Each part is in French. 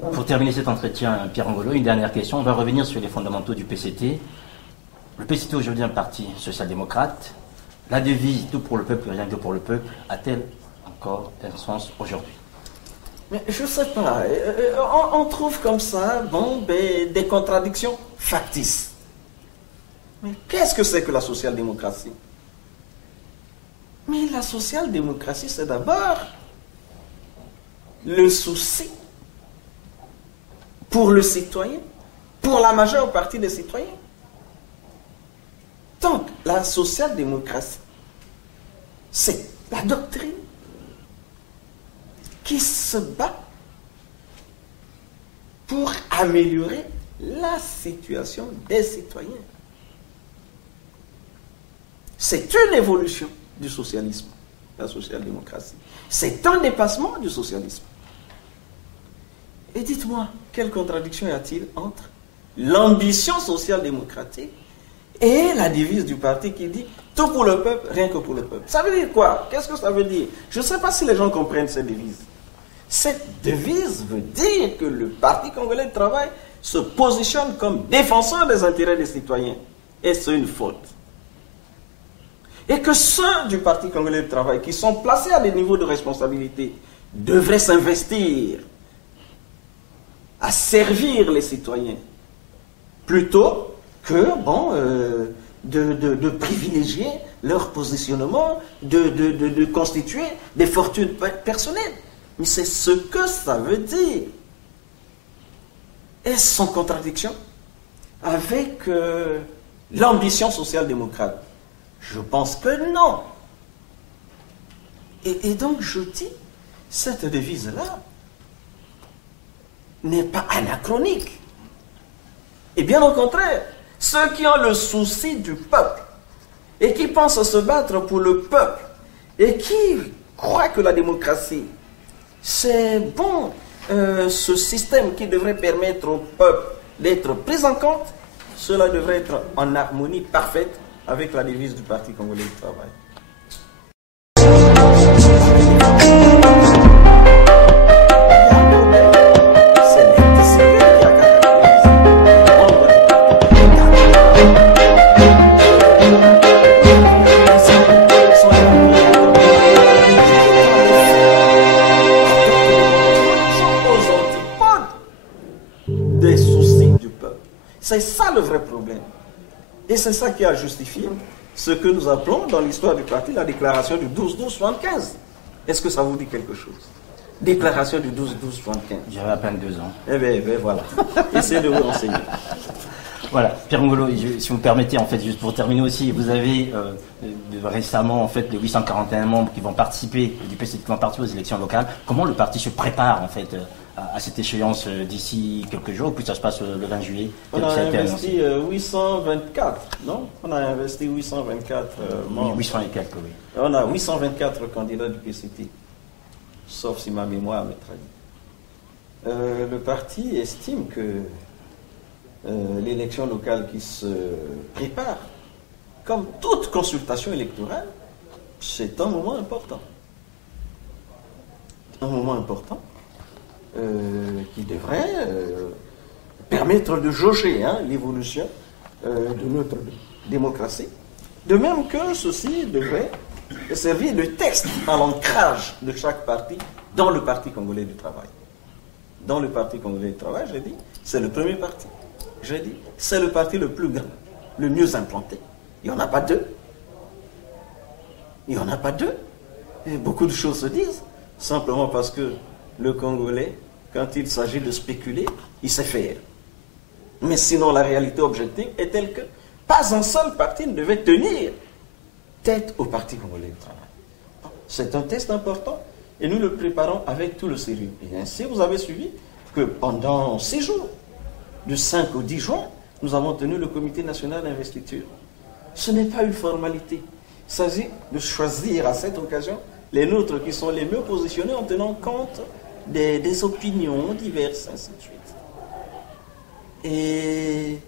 Pour terminer cet entretien, Pierre Ngolo, une dernière question. On va revenir sur les fondamentaux du PCT. Le PCT aujourd'hui est un parti social-démocrate. La devise « tout pour le peuple, rien que pour le peuple » a-t-elle encore un sens aujourd'hui? Mais je ne sais pas. On trouve comme ça des contradictions factices. Mais qu'est-ce que c'est que la social-démocratie? Mais la social-démocratie, c'est d'abord le souci pour le citoyen, pour la majeure partie des citoyens. Donc, la social-démocratie, c'est la doctrine qui se bat pour améliorer la situation des citoyens. C'est une évolution du socialisme, la social-démocratie. C'est un dépassement du socialisme. Et dites-moi, quelle contradiction y a-t-il entre l'ambition social-démocratique et la devise du parti qui dit « tout pour le peuple, rien que pour le peuple ». Ça veut dire quoi? Qu'est-ce que ça veut dire? Je ne sais pas si les gens comprennent cette devise. Cette devise veut dire que le Parti congolais du travail se positionne comme défenseur des intérêts des citoyens. Et c'est une faute. Et que ceux du Parti congolais du travail qui sont placés à des niveaux de responsabilité devraient s'investir à servir les citoyens plutôt que de privilégier leur positionnement, de constituer des fortunes personnelles. Mais c'est ce que ça veut dire. Est-ce sans contradiction avec l'ambition social-démocrate? Je pense que non. Et donc je dis, cette devise-là n'est pas anachronique. Et bien au contraire, ceux qui ont le souci du peuple et qui pensent se battre pour le peuple et qui croient que la démocratie, c'est ce système qui devrait permettre au peuple d'être pris en compte, cela devrait être en harmonie parfaite avec la devise du Parti congolais du travail. C'est ça le vrai problème. Et c'est ça qui a justifié ce que nous appelons dans l'histoire du parti la déclaration du 12-12-75. Est-ce que ça vous dit quelque chose? Déclaration du 12-12-75. J'avais à peine 2 ans. Eh bien, voilà. Essayez de vous renseigner. Voilà, Pierre Ngolo, si vous me permettez, en fait, juste pour terminer aussi, vous avez récemment, en fait, les 841 membres qui vont participer, du PCT qui vont participer aux élections locales. Comment le parti se prépare, en fait, à cette échéance d'ici quelques jours, puis ça se passe le 20 juillet? On a investi 824, non? On a investi 824 membres. Oui, 800 et quelques, oui. On a 824 candidats du PCT, sauf si ma mémoire me trahit. Le parti estime que l'élection locale qui se prépare, comme toute consultation électorale, c'est un moment important. Un moment important qui devrait permettre de jauger l'évolution de notre démocratie. De même que ceci devrait servir de texte à l'ancrage de chaque parti dans le Parti congolais du travail. Dans le Parti congolais du travail, j'ai dit, c'est le premier parti. J'ai dit, c'est le parti le plus grand, le mieux implanté. Il n'y en a pas deux. Il n'y en a pas deux. Et beaucoup de choses se disent, simplement parce que le Congolais, quand il s'agit de spéculer, il sait faire. Mais sinon, la réalité objective est telle que pas un seul parti ne devait tenir tête au Parti congolais du travail. C'est un test important et nous le préparons avec tout le sérieux. Et ainsi, vous avez suivi que pendant 6 jours, du 5 au 10 juin, nous avons tenu le comité national d'investiture. Ce n'est pas une formalité. Il s'agit de choisir à cette occasion les nôtres qui sont les mieux positionnés en tenant compte des opinions diverses, ainsi de suite. Et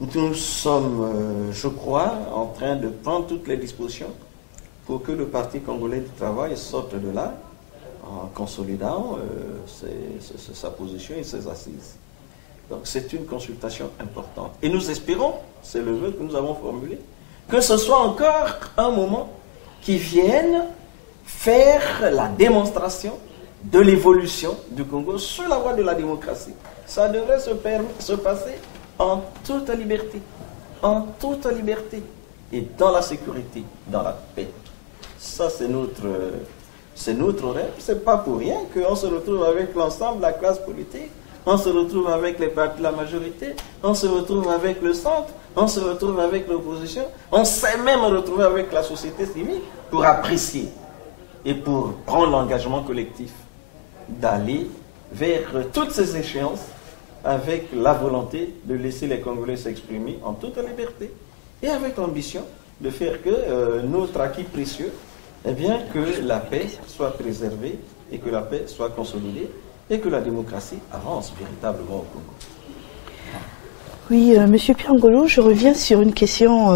nous sommes, je crois, en train de prendre toutes les dispositions pour que le Parti congolais du travail sorte de là en consolidant sa position et ses assises. Donc c'est une consultation importante. Et nous espérons, c'est le vœu que nous avons formulé, que ce soit encore un moment qui vienne faire la démonstration de l'évolution du Congo sur la voie de la démocratie. Ça devrait se passer en toute liberté, et dans la sécurité, dans la paix. Ça, c'est notre rêve. C'est pas pour rien qu'on se retrouve avec l'ensemble de la classe politique, on se retrouve avec les partis de la majorité, on se retrouve avec le centre, on se retrouve avec l'opposition, on s'est même retrouvé avec la société civile pour apprécier et pour prendre l'engagement collectif d'aller vers toutes ces échéances avec la volonté de laisser les Congolais s'exprimer en toute liberté et avec l'ambition de faire que notre acquis précieux, eh bien, que la paix soit préservée et que la paix soit consolidée et que la démocratie avance véritablement au Congo. Oui, Monsieur Pierre Ngolo, je reviens sur une question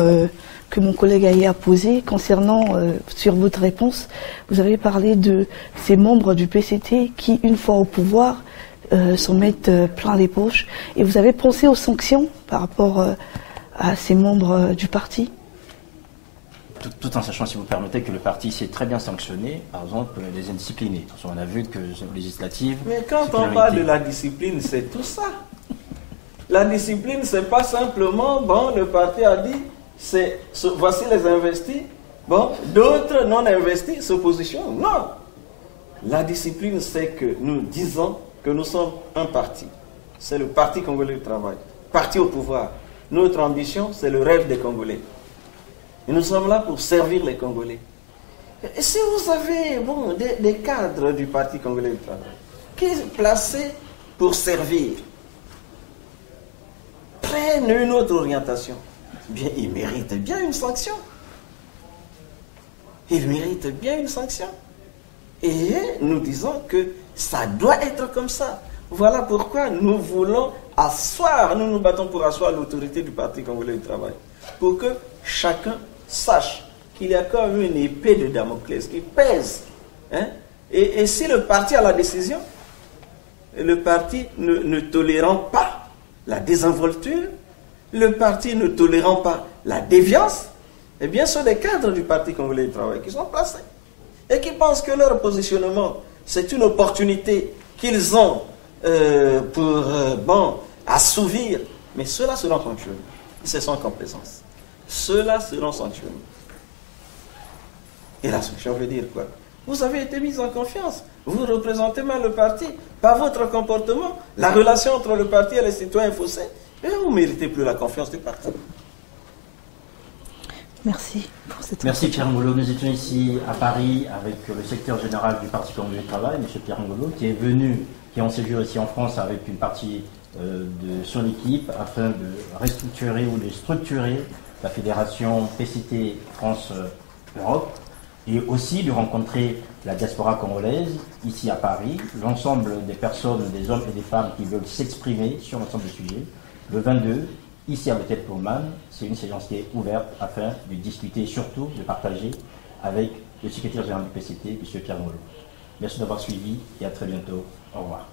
que mon collègue Aïe a posée concernant, sur votre réponse. Vous avez parlé de ces membres du PCT qui, une fois au pouvoir, s'en mettent plein les poches. Et vous avez pensé aux sanctions par rapport à ces membres du parti ? Tout en sachant, si vous permettez, que le parti s'est très bien sanctionné, par exemple, les indisciplinés. On a vu que les législatives... Mais quand on parle de la discipline, c'est tout ça. La discipline, c'est pas simplement, bon, le parti a dit, voici les investis, bon, d'autres non investis se positionnent. Non. La discipline, c'est que nous disons que nous sommes un parti. C'est le Parti congolais du travail. Parti au pouvoir. Notre ambition, c'est le rêve des Congolais. Et nous sommes là pour servir les Congolais. Et si vous avez des cadres du Parti congolais du travail qui sont placés pour servir, prennent une autre orientation, bien, ils méritent bien une sanction. Ils méritent bien une sanction. Et nous disons que ça doit être comme ça. Voilà pourquoi nous voulons asseoir, nous nous battons pour asseoir l'autorité du Parti congolais du travail. Pour que chacun sache qu'il y a comme une épée de Damoclès qui pèse. Hein? Et si le parti a la décision, le parti ne tolérant pas la désinvolture, le parti ne tolérant pas la déviance, eh bien, ce sont des cadres du Parti congolais du travail qui sont placés et qui pensent que leur positionnement, c'est une opportunité qu'ils ont pour assouvir. Mais ceux-là seront sanctionnés. C'est sans complaisance. Ceux-là seront sanctionnés. Et la sanction veut dire quoi? Vous avez été mis en confiance. Vous représentez mal le parti. Par votre comportement, la relation entre le parti et les citoyens est faussée. Et vous ne méritez plus la confiance du parti. Merci pour cette Merci Pierre Ngolo. Nous étions ici à Paris avec le secrétaire général du Parti congolais du travail, M. Pierre Ngolo, qui est venu, qui est en séjour ici en France avec une partie de son équipe afin de restructurer ou de structurer la fédération PCT France-Europe et aussi de rencontrer la diaspora congolaise ici à Paris, l'ensemble des personnes, des hommes et des femmes qui veulent s'exprimer sur l'ensemble des sujets. Le 22, ici à l'hôtel Pullman, c'est une séance qui est ouverte afin de discuter et surtout de partager avec le secrétaire général du PCT, M. Pierre Ngolo. Merci d'avoir suivi et à très bientôt. Au revoir.